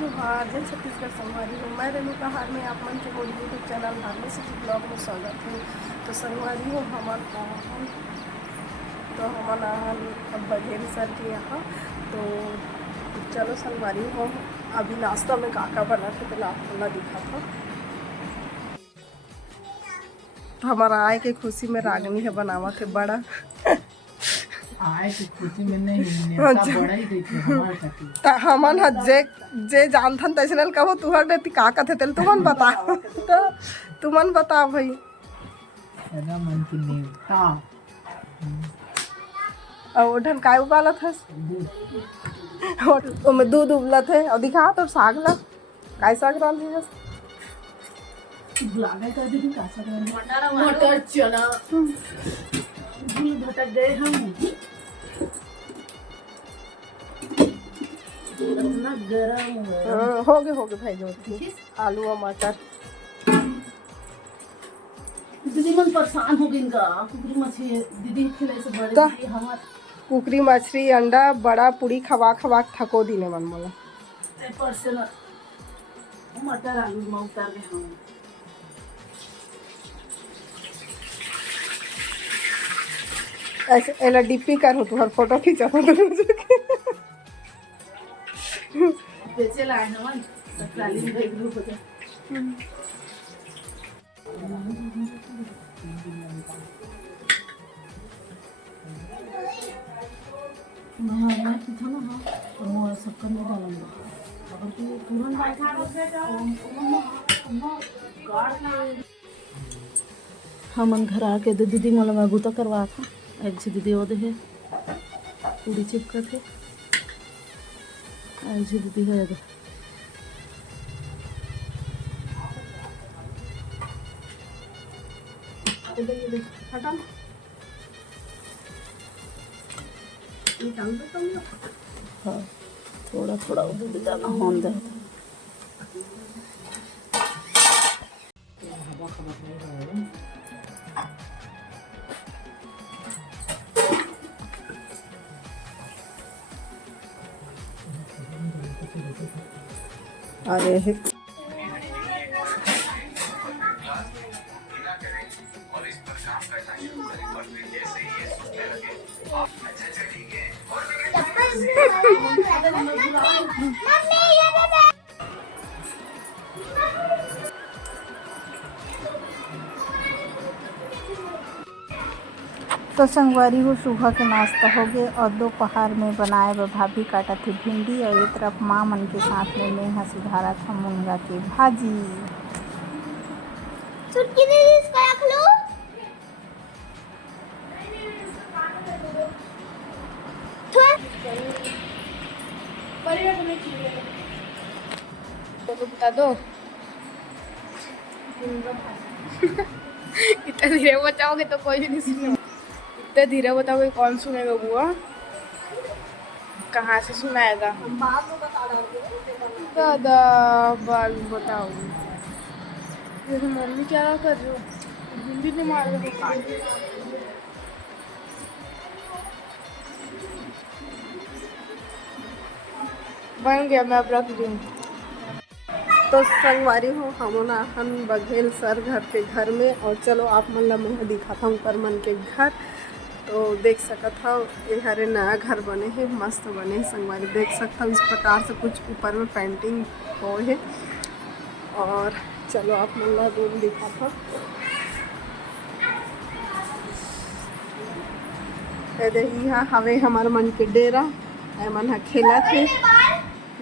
जोहार जय छत्तीसगढ़ संगवारी हूँ। मैं रेणुका हार में आप मन के मोर यूट्यूब चैनल हारने सिटी ब्लॉग में स्वागत है। तो संगवारी हूँ हमन बघेल सर के यहाँ। तो चलो संगवारी हूँ अभी नाश्ता में काका बना थे तो आपको दिखा था। हमारा आए के खुशी में रागनी है बनावा थे बड़ा आए की खुशी में नहीं बड़ा ही देखे हमार खातिर ता हमन जे जानथन तैसनल कहो तुहर ने ती का थे तेल तुमन बता तो तुमन बता भाई सदा मन की नेवता और ढन काय उबाला था और में दूध उबला थे और दिखा तो साग ला काय साग डाल दिया लागे कर दी का साग मटर चना दूध भटक गए हम इतना गरम हो गए भाई जो आलू और मटर। दीदी मन परेशान हो गई का कुकरी मछली दीदी खिले से बड़े दीदी हमार कुकरी मछली अंडा बड़ा पूरी खवा खवा थको दीने मन मोला ते पर से ना मटर आलू में उतार दे हम ऐसे एला डिप्पी कर हो तुहर फोटो खींचा तो बेचे लाए न ससुराली में भेज लो बता मैं कितना ना और सबका नहीं डालूंगा अगर तू तुरंत बैठा हमन घर आके दीदी मोला मैं गुता करवा था एक से दीदी ओदे है पूरी चिपका थे एक से दीदी है तो हटा निकाल दो तुम लोग। हाँ थोड़ा थोड़ा दूध डालना होन दे अरे तो संगवारी हो सुबह के नाश्ता हो गए और दोपहर में बनाए व भाभी काटा थी भिंडी और एक तरफ माँ मन के साथ में नेहा सुधारा था मुनगा की भाजी। बता दो इतना धीरे बताओगे तो कोई भी नहीं सुनेगा। इतने धीरे बताओगे कौन सुनेगा बुआ कहाँ से सुनाएगा दादा बाल बताओगे जैसे मम्मी क्या कर रही हो भिंडी नहीं मार रहे बन गया मैं अब रख दूँ। तो संगवारी हूँ हम बघेल सर घर के घर में और चलो आप मन ला मैं दिखाता हूँ कर मन के घर। तो देख सकत हो ये हरे नया घर बने हैं मस्त बने हैं संगवारी देख सकता हूँ इस प्रकार से कुछ ऊपर में पेंटिंग हो है। और चलो आप मन ला रूम दिखाता हूँ यहाँ हवे हमारे मन के डेरा मन खेला थे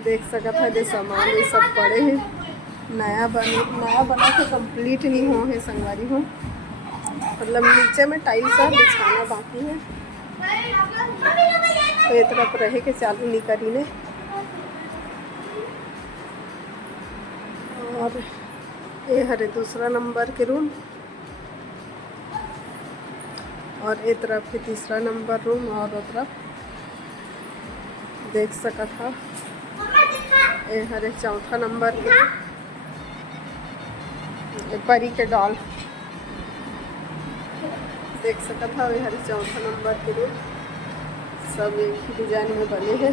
देख सकत है जो सामान ये सब पड़े हैं नया बना के कंप्लीट नहीं हो है संगवारी हो मतलब नीचे में टाइल्स सब बिछाना बाकी है तो ये तरफ रहे के चालू नहीं करी ने। और ये हरे दूसरा नंबर के रूम और ये तरफ के तीसरा नंबर रूम और वो तरफ देख सकत है ये हरे चौथा नंबर के परी के डॉल देख सकत था ये हरे चौथा नंबर के रूम सब एक ही डिजाइन में बने हैं।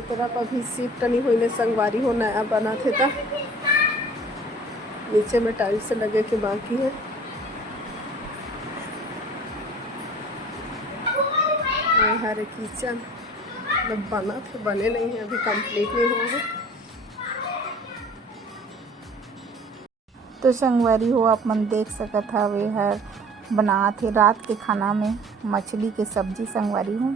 ए तरफ अभी शिफ्ट नहीं हुई ने संगवारी हो नया बना थे था नीचे में टाइल्स लगे के बाकी है। हमारे किचन मतलब बना थे, बने नहीं है, अभी कंप्लीट नहीं हुआ है। तो संगवारी हो आप मन देख सकत हवे हर बनात हे रात के खाना में मछली के सब्जी संगवारी हो।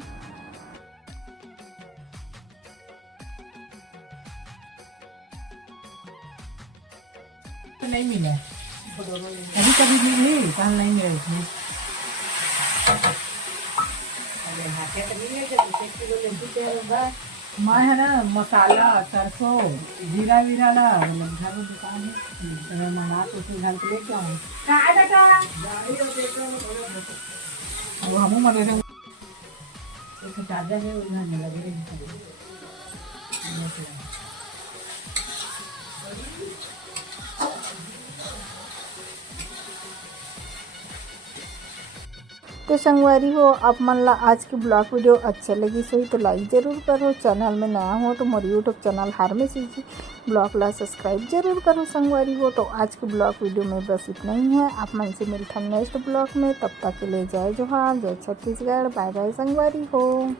नहीं मिला अभी कभी मिली कल नहीं मिले थे। मैं है ना मसाला सरसों जीरा वीरा ला मतलब घर में दुकान है तो मंगा तो उसे घर पे लेके आऊँ वो हम मरे थे ताजा है उधर नहीं लगे तो संगवारी हो आप मन ला आज की ब्लॉग वीडियो अच्छा लगी सही तो लाइक ज़रूर करो। चैनल में नया हो तो मोर यूट्यूब चैनल हारमेसी ब्लॉग ला सब्सक्राइब जरूर करो संगवारी हो। तो आज की ब्लॉग वीडियो में बस इतना ही है। आप मन से मिलते हैं नेक्स्ट ब्लॉग में, तब तक के लिए जय जोहार, जय छत्तीसगढ़, बाय बाय संगवारी हो।